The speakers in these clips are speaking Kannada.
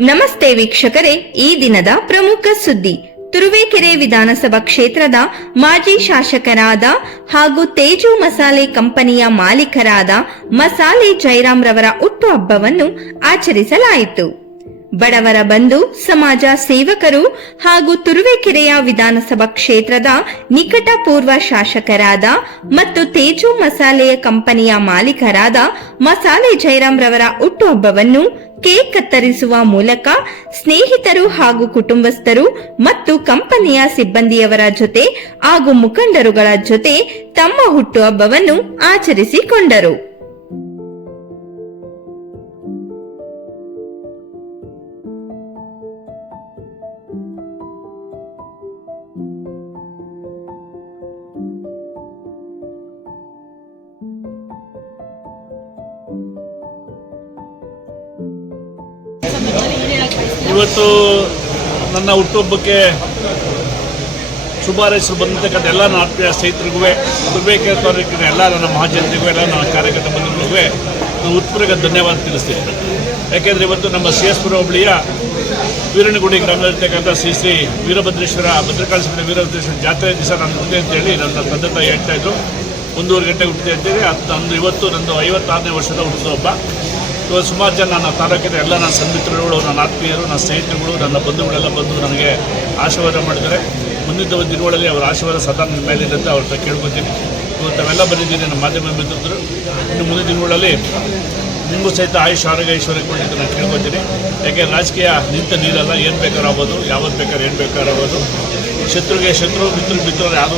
ನಮಸ್ತೆ ವೀಕ್ಷಕರೇ, ಈ ದಿನದ ಪ್ರಮುಖ ಸುದ್ದಿ. ತುರುವೇಕೆರೆ ವಿಧಾನಸಭಾ ಕ್ಷೇತ್ರದ ಮಾಜಿ ಶಾಸಕರಾದ ಹಾಗೂ ತೇಜು ಮಸಾಲೆ ಕಂಪನಿಯ ಮಾಲೀಕರಾದ ಮಸಾಲೆ ಜಯರಾಮ್ ರವರ ಹುಟ್ಟುಹಬ್ಬವನ್ನು ಆಚರಿಸಲಾಯಿತು. ಬಡವರ ಬಂಧು, ಸಮಾಜ ಸೇವಕರು ಹಾಗೂ ತುರುವೇಕೆರೆಯ ವಿಧಾನಸಭಾ ಕ್ಷೇತ್ರದ ನಿಕಟ ಪೂರ್ವ ಶಾಸಕರಾದ ಮತ್ತು ತೇಜು ಮಸಾಲೆಯ ಕಂಪನಿಯ ಮಾಲೀಕರಾದ ಮಸಾಲೆ ಜಯರಾಮ್ ರವರ ಹುಟ್ಟುಹಬ್ಬವನ್ನು ಕೇಕ್ ಕತ್ತರಿಸುವ ಮೂಲಕ ಸ್ನೇಹಿತರು ಹಾಗೂ ಕುಟುಂಬಸ್ಥರು ಮತ್ತು ಕಂಪನಿಯ ಸಿಬ್ಬಂದಿಯವರ ಜೊತೆ ಹಾಗೂ ಮುಖಂಡರುಗಳ ಜೊತೆ ತಮ್ಮ ಹುಟ್ಟುಹಬ್ಬವನ್ನು ಆಚರಿಸಿಕೊಂಡರು. ಇವತ್ತು ನನ್ನ ಹುಟ್ಟುಹಬ್ಬಕ್ಕೆ ಶುಭಾರೈಸಲು ಬಂದಿರ್ತಕ್ಕಂಥ ಎಲ್ಲ ನನ್ನ ಆತ್ಮೀಯ ಸ್ನೇಹಿತರಿಗೂ ದುರ್ಬೇಕೆ ತಾರೀಕಿನ ಎಲ್ಲ ನನ್ನ ಮಹಾಜನತೆಗೂ, ಎಲ್ಲ ನನ್ನ ಕಾರ್ಯಕರ್ತ ಬಂಧುಗಳಿಗೂ ನಾನು ಉತ್ಪೂರ್ವಕ ಧನ್ಯವಾದ ತಿಳಿಸ್ತೀನಿ. ಯಾಕೆಂದರೆ ಇವತ್ತು ನಮ್ಮ ಸಿ ಎಸ್ ಪುರ ಹೋಬಳಿಯ ವೀರನಗುಡಿ ಗ್ರಾಮದಲ್ಲಿರ್ತಕ್ಕಂಥ ಶ್ರೀ ಶ್ರೀ ವೀರಭದ್ರೇಶ್ವರ ಭದ್ರಕಾಳೇಶ್ವರ ವೀರಭದ್ರೇಶ್ವರ ಜಾತ್ರೆ ದಿವಸ ನಾನು ಹುಟ್ಟಿದೆ ಅಂತೇಳಿ ನನ್ನ ತಂದೆ ತಾಯಿ ಹೇಳ್ತಾ ಇದ್ದರು ಒಂದೂವರೆ ಗಂಟೆಗೆ ಹುಟ್ಟಿದೆ ಅಂತೇಳಿ ಅದು ನಂದು ಇವತ್ತು ನಂದು ಐವತ್ತಾರನೇ ವರ್ಷದ ಹುಟ್ಟಿದೊಬ್ಬ ಇವತ್ತು ಸುಮಾರು ಜನ ನನ್ನ ತಾಲೂಕಿನ ಎಲ್ಲ ನನ್ನ ಸನ್ಮಿತ್ರಗಳು ನನ್ನ ಆತ್ಮೀಯರು, ನನ್ನ ಸ್ನೇಹಿತರುಗಳು, ನನ್ನ ಬಂಧುಗಳೆಲ್ಲ ಬಂದು ನನಗೆ ಆಶೀರ್ವಾದ ಮಾಡಿದರೆ ಮುಂದಿನ ದಿನಗಳಲ್ಲಿ ಅವರ ಆಶೀರ್ವಾದ ಸದಾ ನನ್ನ ಮೇಲಿದೆ ಅಂತ ಅವ್ರ ಕೇಳ್ಕೊತೀನಿ. ಇವತ್ತು ತಾವೆಲ್ಲ ಬಂದಿದ್ದೀನಿ ನಮ್ಮ ಮಾಧ್ಯಮ ಮಿತ್ರರು ಇನ್ನು ಮುಂದಿನ ದಿನಗಳಲ್ಲಿ ನಿಮಗೂ ಸಹಿತ ಆಯುಷ್ ಆರೋಗ್ಯ ಐಶ್ವರ್ಯ ಕೊಟ್ಟಿದ್ದು ನಾನು ಕೇಳ್ಕೊತೀನಿ. ಯಾಕೆ ರಾಜಕೀಯ ನಿಂತ ನೀರಲ್ಲ, ಏನು ಬೇಕಾದ್ರೂ ಆಗ್ಬೋದು, ಯಾವತ್ತು ಬೇಕಾದ್ರೆ ಏನು ಬೇಕಾದ್ರೂ ಆಗ್ಬೋದು. ಶತ್ರುಗೆ ಶತ್ರು ಮಿತ್ರ ಮಿತ್ರರು ಯಾರೂ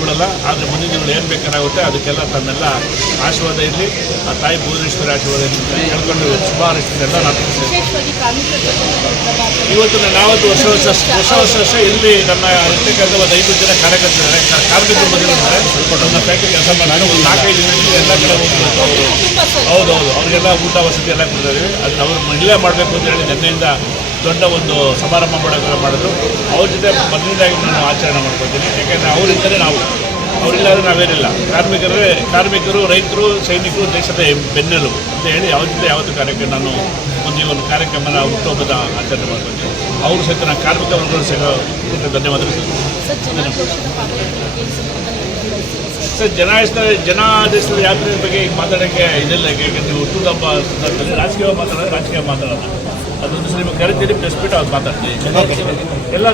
ಬಿಡಲ್ಲ. ಆದರೆ ಮುಂದಿನ ದಿನಗಳು ಏನು ಬೇಕಾಗುತ್ತೆ ಅದಕ್ಕೆಲ್ಲ ತನ್ನೆಲ್ಲ ಆಶೀರ್ವಾದ ಇರಲಿ. ಆ ತಾಯಿ ಭುವನೇಶ್ವರಿ ಆಶೀರ್ವಾದ ಇರಲಿ ಅಂತ ಹೇಳ್ಕೊಂಡು ಶುಭ ಹಾರೈಸಿದ್ದೆಲ್ಲ ನಾನು ಇವತ್ತು ನಾನು ಯಾವತ್ತು ವರ್ಷ ವರ್ಷ ಹೊಸ ವರ್ಷ ವರ್ಷ ಇಲ್ಲಿ ನನ್ನ ಇರ್ತಕ್ಕಂಥ ಒಂದು ಐದು ಜನ ಕಾರ್ಯಕರ್ತರಿದ್ದಾರೆ ಕಾರ್ಮಿಕರು ಕಾರ್ಮಿಕರು ಬಂದಿದ್ದಾರೆ. ನನ್ನ ಫ್ಯಾಕ್ಟ್ರಿ ಕೆಲಸ ಮಾಡಿ ಒಂದು ನಾಲ್ಕೈದು ಎಲ್ಲ ಕಡೆ ಹೌದು ಹೌದೌದು ಅವ್ರಿಗೆಲ್ಲ ಊಟ ವಸತಿ ಎಲ್ಲ ಕೊಡ್ತಾರೆ ಅದು ಅವರು ಮಹಿಳೆ ಮಾಡಬೇಕು ಅಂತ ಹೇಳಿ ನಿನ್ನೆಯಿಂದ ದೊಡ್ಡ ಒಂದು ಸಮಾರಂಭ ಮಾಡೋದನ್ನು ಮಾಡಿದ್ರು. ಅವ್ರ ಜೊತೆ ಮೊದಲನೇದಾಗಿ ನಾನು ಆಚರಣೆ ಮಾಡ್ಕೊತೀನಿ. ಯಾಕೆಂದರೆ ಅವರಿಂದಲೇ ನಾವು ಅವರಿಲ್ಲಾದ್ರೆ ನಾವೇನಿಲ್ಲ. ಕಾರ್ಮಿಕರೇ, ಕಾರ್ಮಿಕರು, ರೈತರು, ಸೈನಿಕರು, ದೇಶದ ಬೆನ್ನೆಲುಬು ಅಂತ ಹೇಳಿ ಅವ್ರ ಜೊತೆ ಯಾವತ್ತು ಕಾರ್ಯಕ್ರಮ, ನಾನು ಒಂದು ಈ ಒಂದು ಕಾರ್ಯಕ್ರಮನ ಹುಟ್ಟುಹಬ್ಬದ ಆಚರಣೆ ಮಾಡ್ಕೊತೀನಿ. ಅವರು ಸಹಿತ ನಾನು ಕಾರ್ಮಿಕ ವರ್ಗಗಳು ಸಹ ಧನ್ಯವಾದಗಳು. Sir sir? ಸರ್ ಜನಾದೇಶದ ಜನಾದೇಶದ ಯಾತ್ರೆ ಬಗ್ಗೆ ಈಗ ಮಾತಾಡೋಕ್ಕೆ ಇದಿಲ್ಲ ನೀವು ಹುಟ್ಟುಹಬ್ಬ ಸಂದರ್ಭದಲ್ಲಿ ರಾಜಕೀಯ ಮಾತಾಡೋದು ರಾಜಕೀಯ ಮಾತಾಡೋದು. ಅದೊಂದು ನಿಮಗೆ ಕರಿತೀರಿ ಪ್ರೆಸ್ ಬಿಟ್ಟು ಅವ್ರು ಮಾತಾಡ್ತೀವಿ ಎಲ್ಲ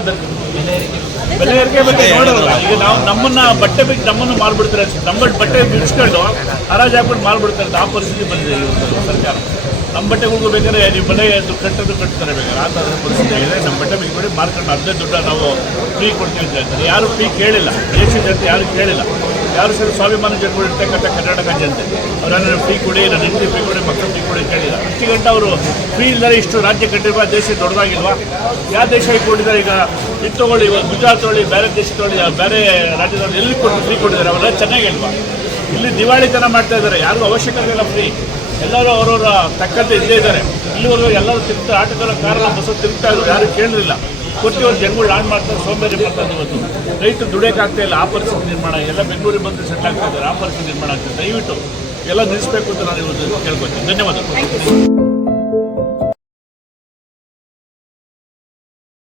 ಬೆಲೆ ಏರಿಕೆ ಬಗ್ಗೆ ನೋಡೋಲ್ಲ ಈಗ ನಾವು ನಮ್ಮನ್ನ ಬಟ್ಟೆ ಬಗ್ಗೆ ನಮ್ಮನ್ನು ಮಾರ್ಬಿಡ್ತಾರೆ ನಮ್ಮ ಬಟ್ಟೆ ಬಿಡಿಸ್ಕೊಂಡು ಹರಾಜು ಹಾಕ್ಬಿಟ್ಟು ಮಾರ್ಬಿಡ್ತಾರೆ ಆ ಪರಿಸ್ಥಿತಿ ಬಂದಿದೆ ಇವತ್ತು ಸರ್ಕಾರ. ನಮ್ಮ ಬಟ್ಟೆಗಳಿಗೂ ಬೇಕಾದ್ರೆ ನೀವು ಬೆಲೆ ಕಟ್ಟೋದು ಕಟ್ತಾರೆ ಬೇಕಾದ್ರೆ. ಆ ಥರದ ಪರಿಸ್ಥಿತಿ ಇದೆ. ನಮ್ಮ ಬಟ್ಟೆ ಬಿಟ್ಬಿಡಿ ಮಾರ್ಕೊಂಡು ಅರ್ಧ ದುಡ್ಡ ನಾವು ಫ್ರೀ ಕೊಡ್ತೀವಿ ಅಂತ ಹೇಳ್ತಾರೆ. ಯಾರು ಫ್ರೀ ಕೇಳಿಲ್ಲ. ದೇಶದ ಜನತೆ ಯಾರು ಕೇಳಿಲ್ಲ. ಯಾರು ಸರಿ ಸ್ವಾಭಿಮಾನ ಇರ್ತಕ್ಕಂಥ ಕರ್ನಾಟಕ ಜನತೆ? ಅವರನ್ನು ಫ್ರೀ ಕೊಡಿ ನನ್ನ ಹೆಂಡತಿ ಫ್ರೀ ಕೊಡಿ ಮಕ್ಕಳು ಫ್ರೀ ಕೊಡಿ ಅಂತ ಹೇಳಿಲ್ಲ ಅಷ್ಟು ಗಂಟೆ ಅವರು ಫ್ರೀ ಇಲ್ಲದೆ ಇಷ್ಟು ರಾಜ್ಯ ಕಟ್ಟಿರುವ ದೇಶ ದೊಡ್ಡದಾಗಿಲ್ವಾ? ಯಾವ ದೇಶ ಕೊಟ್ಟಿದ್ದಾರೆ ಈಗ? ಇದು ತಗೊಳ್ಳಿ, ಇವಾಗ ಗುಜರಾತ್ ತೊಗೊಳ್ಳಿ, ಬೇರೆ ದೇಶ ತೊಗೊಳ್ಳಿ ಬೇರೆ ರಾಜ್ಯದವ್ರು ಎಲ್ಲಿ ಕೊಟ್ಟು ಫ್ರೀ ಕೊಟ್ಟಿದ್ದಾರೆ? ಅವರೆಲ್ಲ ಚೆನ್ನಾಗಿಲ್ವಾ ಇಲ್ಲಿ ದಿವಾಳಿತನ ಮಾಡ್ತಾ ಇದ್ದಾರೆ, ಯಾರಿಗೂ ಅವಶ್ಯಕತೆ ಇಲ್ಲ ಫ್ರೀ ಎಲ್ಲರೂ ಅವರವರ ತಕ್ಕಂತೆ ಇದ್ದೇ ಇದ್ದಾರೆ. ಇಲ್ಲಿವರೆಗೂ ಎಲ್ಲರೂ ತಿರುಗ್ತಾ ಆಟೋದಲ್ಲ ಕಾರಣ ಬಸ್ಸು ತಿರುಗ್ತಾ ಇದ್ರು, ಯಾರು ಕೇಳಲಿಲ್ಲ ಕೊಟ್ಟಿವ್ರು ಜನಗಳು ಲಾಂಡ್ ಮಾಡ್ತಾರೆ ಸೋಂಬೇರಿ ಮಾಡ್ತಾರೆ ಇವತ್ತು. ರೈತರು ದುಡಿಯೋಕ್ಕಾಗ್ತಾ ಇಲ್ಲ, ಆ ನಿರ್ಮಾಣ, ಎಲ್ಲ ಬೆಂಗಳೂರಿಗೆ ಬಂದು ಸೆಟ್ ಆಗ್ತಾ ಇದ್ದಾರೆ, ಆ ಪರಿಸ್ಥಿತಿ ನಿರ್ಮಾಣ ಆಗ್ತದೆ ದಯವಿಟ್ಟು ಎಲ್ಲ ನಿಲ್ಲಿಸಬೇಕು ಅಂತ ನಾನು ಇವತ್ತು ಕೇಳ್ಕೊತೀನಿ. ಧನ್ಯವಾದಗಳು.